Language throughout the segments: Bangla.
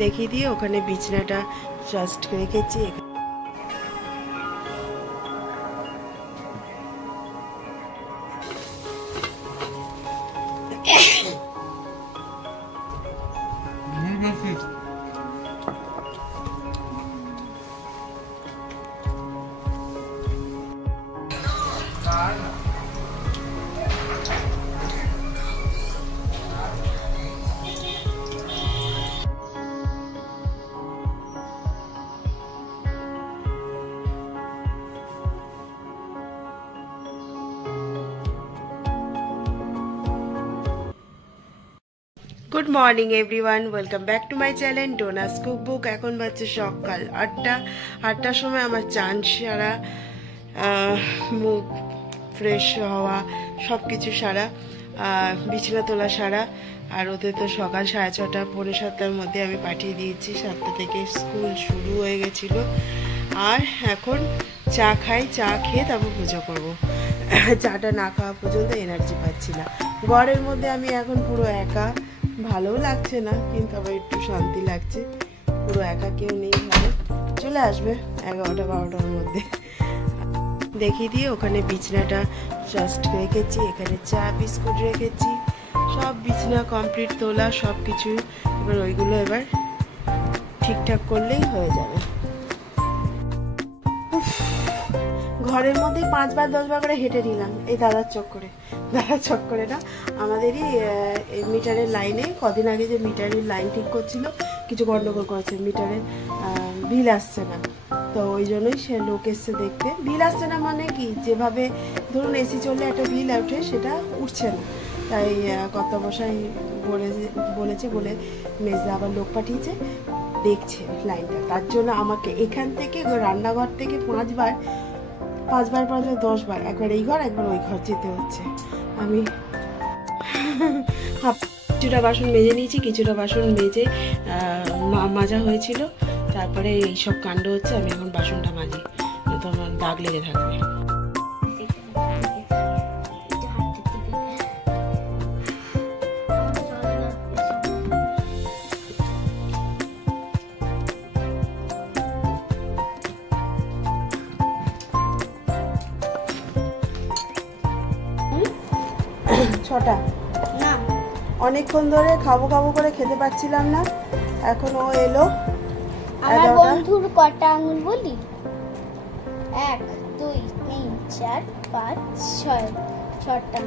দেখিয়ে দিয়ে ওখানে বিছনাটা জাস্ট রেখেছি। Good morning everyone, welcome back to my channel ডোনাস cookbook. এখন বাজছে সকাল 8টার সময় আমার চান সারা, মুখ ফ্রেশ হওয়া, সব কিছু সারা, বিছানা তোলা সারা। আর ওদের তো সকাল 6:30 পৌনে 7টার মধ্যে আমি পাঠিয়ে দিয়েছি। 7টা থেকে স্কুল শুরু হয়ে গেছিল। আর এখন চা খাই, চা খেয়ে তারপর পুজো করবো। চাটা না খাওয়া পর্যন্ত এনার্জি পাচ্ছি না। ঘরের মধ্যে আমি এখন পুরো একা, ভালোও লাগছে না, কিন্তু আবার একটু শান্তি লাগছে। পুরো একা, কেউ নেই ঘরে। চলে আসবে 11টা-12টার মধ্যে। দেখিয়ে দিয়ে ওখানে বিছনাটা জাস্ট রেখেছি, এখানে চা বিস্কুট রেখেছি, সব বিছনা কমপ্লিট তোলা, সব কিছু। এবার ওইগুলো এবার ঠিকঠাক করলেই হয়ে যাবে। ঘরের মধ্যে 5-10 বার করে হেঁটে নিলাম এই দাদার চক্করে না, আমাদেরই মিটারের লাইনে কদিন আগে যে মিটারের লাইন ঠিক করছিল, কিছু গন্ডগোল করেছে, মিটারের বিল আসছে না। তো ওই জন্যই সে লোক এসছে দেখতে। বিল আসছে না মানে কি, যেভাবে ধরুন এসি চললে একটা বিল ওঠে, সেটা উঠছে না। তাই কর্তামশাই বলেছে বলে মেজদা আবার লোক পাঠিয়েছে, দেখছে লাইনটা। তার জন্য আমাকে এখান থেকে রান্নাঘর থেকে 5 বার 10 বার, একবার এই ঘর একবার ওই ঘর যেতে হচ্ছে। আমি কিছুটা বাসন মেজে নিয়েছি, কিছুটা বাসন মেজে মাজা হয়েছিল, তারপরে এইসব কাণ্ড হচ্ছে। আমি এখন বাসনটা মাজি, তো আমার দাগ লেগে থাকবে। ছটা না, অনেকক্ষণ ধরে খাবো করে খেতে পাচ্ছিলাম না। এখন ও এলো। আমার বন্ধুর কটা আঙুল বলি? 1 2 3 4 5 6 6টা।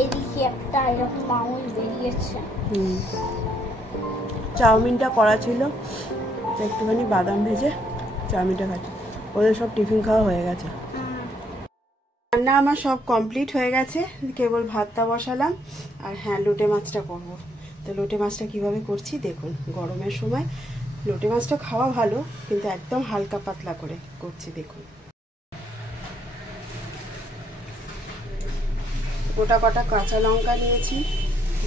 এদিকে একটা এরকম আঙুল বেরিয়েছে। চাউমিনটা করা ছিল, একটুখানি বাদাম ভেজে চাউমিনটা খাচ্ছি। ওদের সব টিফিন খাওয়া হয়ে গেছে। রান্না আমার সব কমপ্লিট হয়ে গেছে, কেবল ভাতটা বসালাম। আর হ্যাঁ, লোটে মাছটা করবো। তো লোটে মাছটা কিভাবে করছি দেখুন। গরমের সময় লোটে মাছটা খাওয়া ভালো, কিন্তু একদম হালকা পাতলা করে করছি দেখুন। গোটা কটা কাঁচা লঙ্কা নিয়েছি,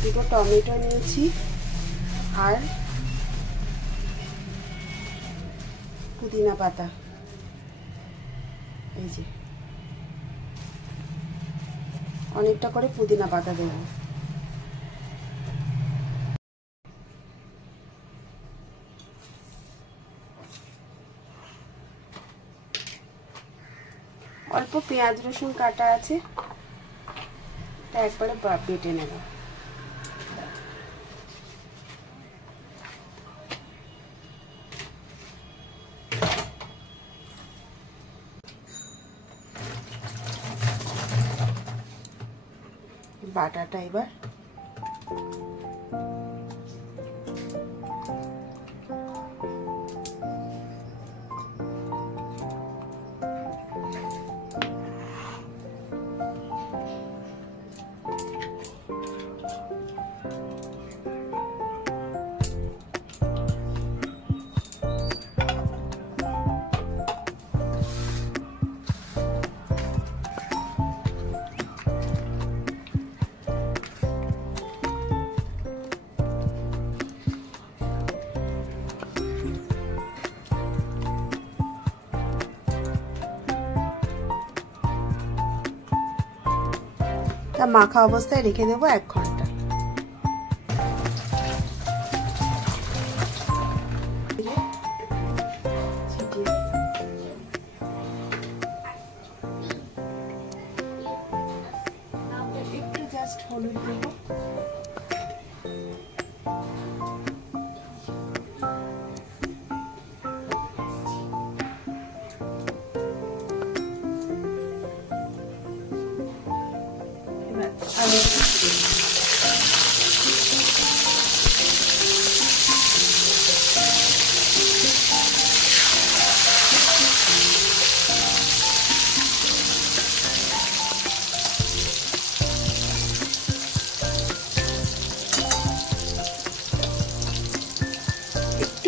2টো টমেটো নিয়েছি, আর পুদিনা পাতা, এই যে অনেকটা করে পুদিনা পাতা দেব। অল্প পেঁয়াজ রসুন কাটা আছে, একবারে বেটে নেব। বাটাটা এবার মাখা অবস্থায় রেখে দেবো 1 ঘন্টা। একটু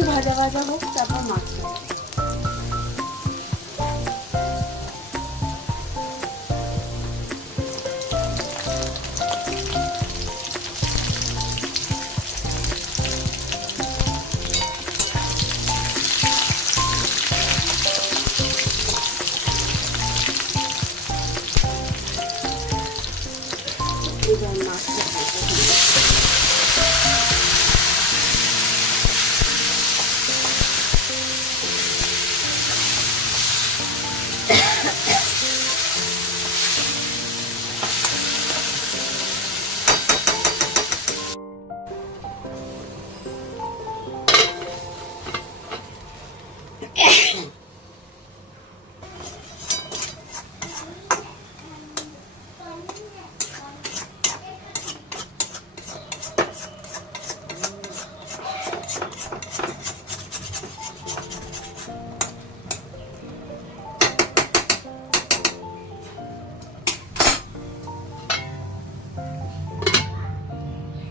ভাজা ভাজা হোক, তারপর মাছ।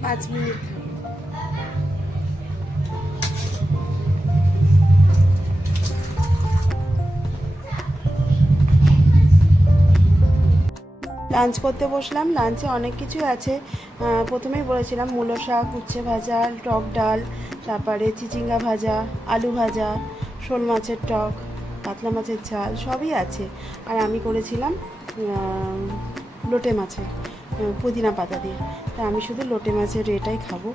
पाँच मिनट লাঞ্চ করতে বসলাম। লাঞ্চে অনেক কিছু আছে। প্রথমেই বলেছিলাম মূলো শাক, উচ্ছে ভাজা, টক ডাল, তারপরে চিচিঙ্গা ভাজা, আলু ভাজা, শোল মাছের টক, কাতলা মাছের ঝাল, সবই আছে। আর আমি করেছিলাম লোটে মাছের পুদিনা পাতা দিয়ে। তা আমি শুধু লোটে মাছের এটাই খাবো,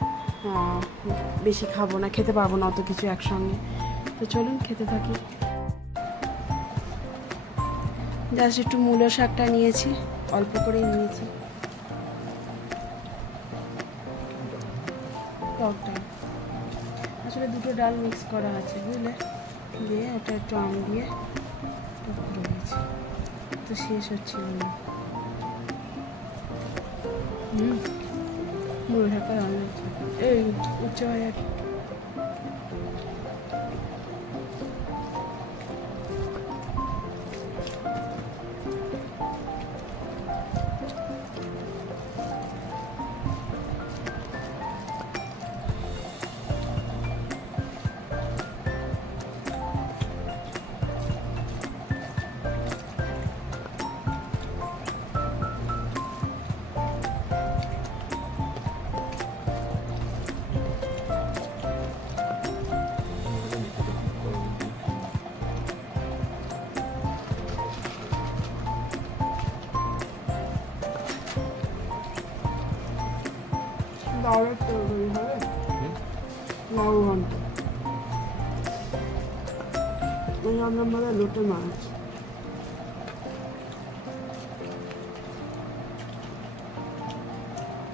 বেশি খাবো না, খেতে পারবো না অত কিছু একসঙ্গে। তো চলুন খেতে থাকি। জাস্ট একটু মূলো শাকটা নিয়েছি, অল্প করেই নিয়েছি। টক ডাল, আসলে দুটো ডাল মিক্স করা আছে বুঝলে, দিয়ে ওটা একটু আম দিয়ে করে দিয়েছি, তো শেষ হচ্ছিল না। মূলো শাকটা রান্না হচ্ছে, এই উচ্চ ভাজা লাউয়ের তরকারি হবে, লাউ ঘন্ট, রান্নার মধ্যে লোটে মাছ।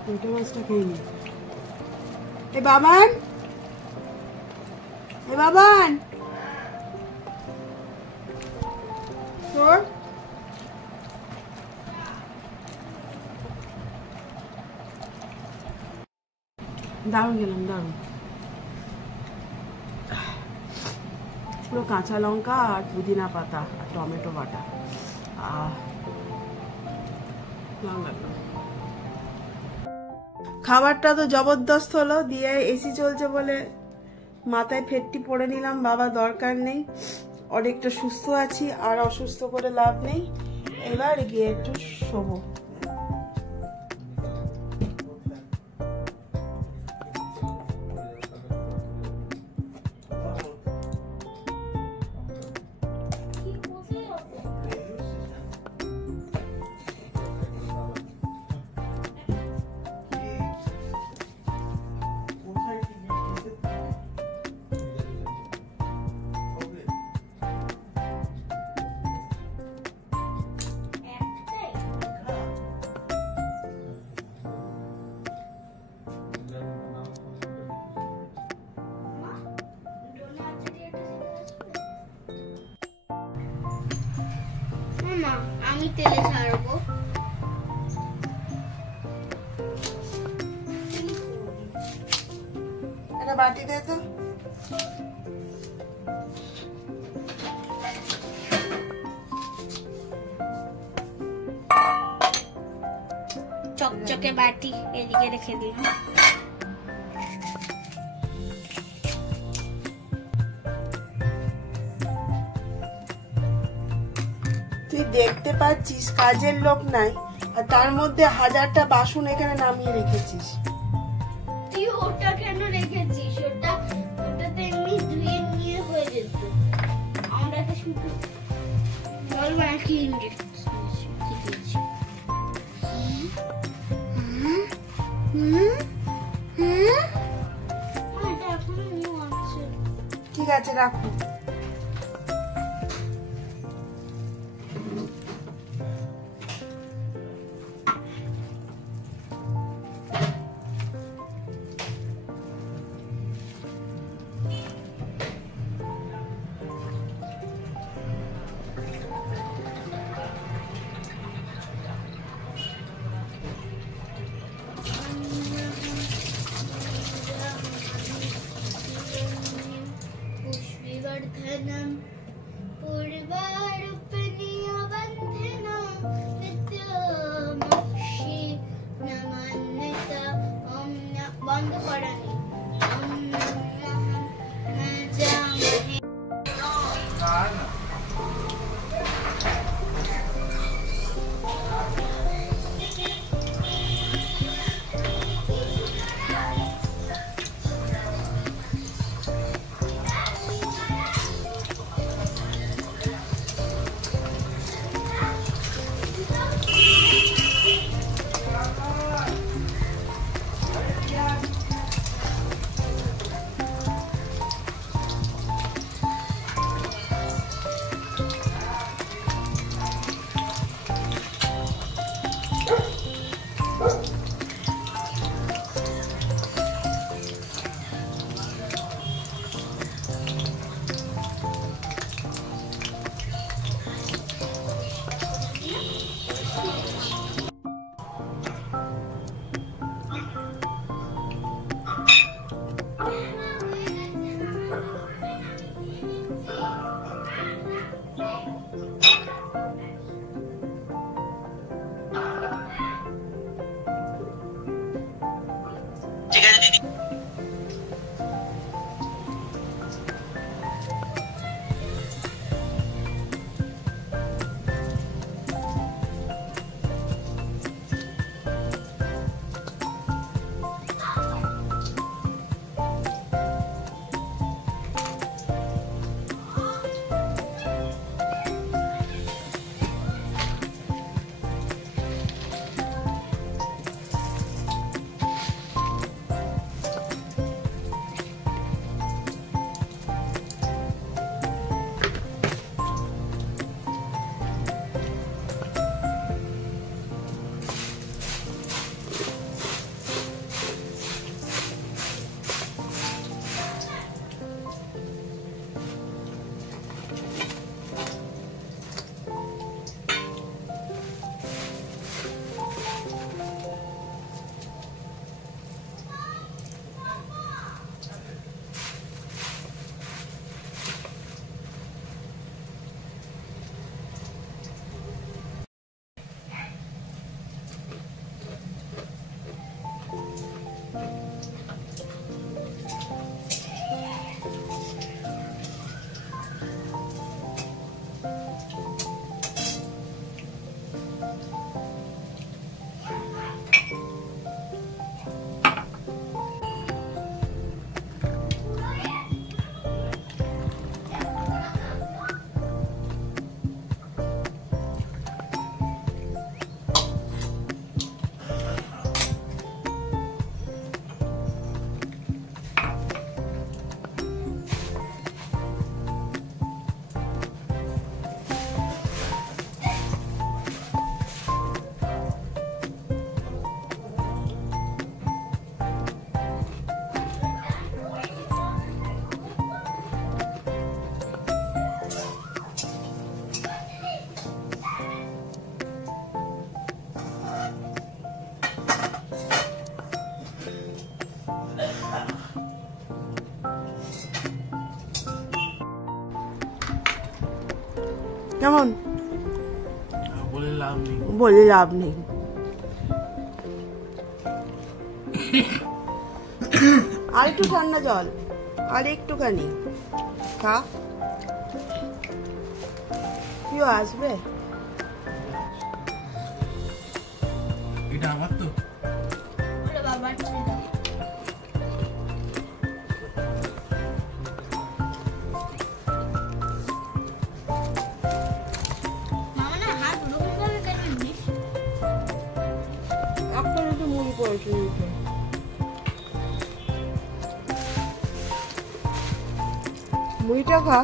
লোটে মাছটা খেয়ে নিই। এ বাবান, এ বাবান, তোর দারুণ গেলাম, দারুণ। পুরো কাঁচা লঙ্কা আর পুদিনা পাতা আর টমেটো বাটা, খাবারটা তো জবরদস্ত হলো। দিয়ে এসি চলছে বলে মাথায় ফেটটি পরে নিলাম, বাবা দরকার নেই, অনেকটা সুস্থ আছি, আর অসুস্থ করে লাভ নেই। এবার গিয়ে একটু শোবো। আমি তেলে ছাড়বো। একটা বাটি দে তো। চকচকে বাটি এদিকে রেখে দিই। তুই দেখতে পাচ্ছিস কাজের লোক নাই, আর তার মধ্যে হাজারটা বাসন এখানে নামিয়ে রেখেছিস। তুই ওটা কেন রেখেছিস? ওটা তো এমনি ধুয়ে নিয়ে হয়ে যেত। আমরা তো শুধু জল মাখি ঠিক আছে, রাখো। কেমন? বলে লাভ নেই। আর একটু ঠান্ডা জল, আর একটুখানি খা। কেউ আসবে? এটা আমার তো বাবার ছেলে। মামা না হাত রুম করে কেন নিস? আপনার একটু মুড়ি পড়েছে নিতে। মুড়িটা খা।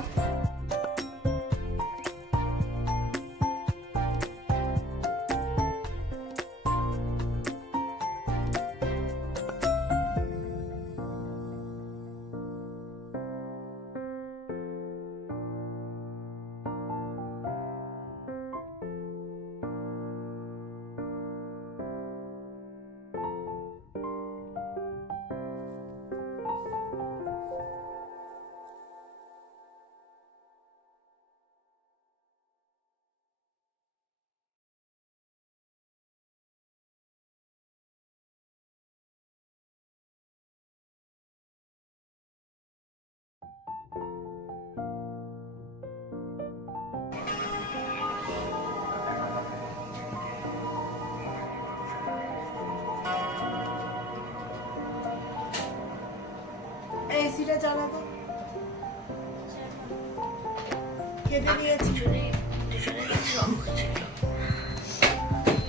এসিটা চালাতো। কেটে দিয়েছি। দুজনের কাছে অমর ছিল,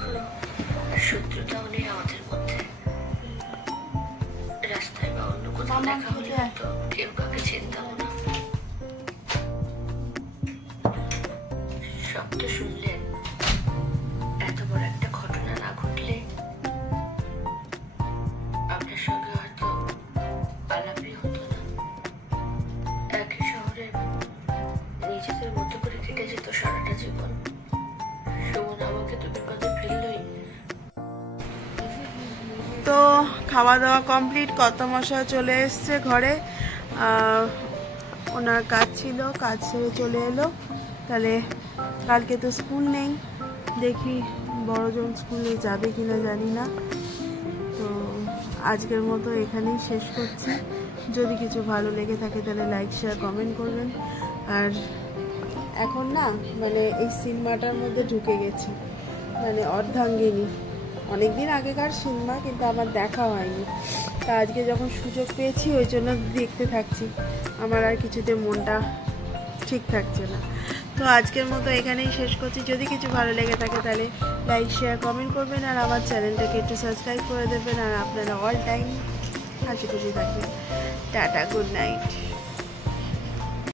কোনো শত্রুতাও নেই আমাদের মধ্যে। রাস্তায় বা অন্য কোথাও দেখা হলে তো কেউ কাকে চিনতাম না। সব তো শুনলেন, এত বড় একটা ঘটনা না ঘটলে আপনার সঙ্গে হয়তো আলাপই হতো না। একই শহরে নিজেদের মতো করে কেটে যেত সারাটা জীবন। সুমন আমাকে তো বিপদে ফেললই। তো খাওয়া দাওয়া কমপ্লিট, কর্তামশাই চলে এসছে ঘরে। ওনার কাজ ছিল, কাজ ছেড়ে চলে এলো। তাহলে কালকে তো স্কুল নেই, দেখি বড়জন স্কুলে যাবে কিনা জানি না। তো আজকের মতো এখানেই শেষ করছি। যদি কিছু ভালো লেগে থাকে তাহলে লাইক শেয়ার কমেন্ট করবেন। আর এখন না মানে এই সিনেমাটার মধ্যে ঢুকে গেছি, মানে অর্ধাঙ্গিনী। অনেকদিন আগেকার সিনেমা, কিন্তু আমার দেখা হয়নি। তা আজকে যখন সুযোগ পেয়েছি ওই জন্য দেখতে থাকছি। আমার আর কিছুতে মনটা ঠিক থাকছে না। তো আজকের মতো এখানেই শেষ করছি। যদি কিছু ভালো লেগে থাকে তাহলে লাইক শেয়ার কমেন্ট করবেন, আর আমার চ্যানেলটাকে একটু সাবস্ক্রাইব করে দেবেন। আর আপনারা অল টাইম হাসি খুশি থাকবেন। Tata, good night.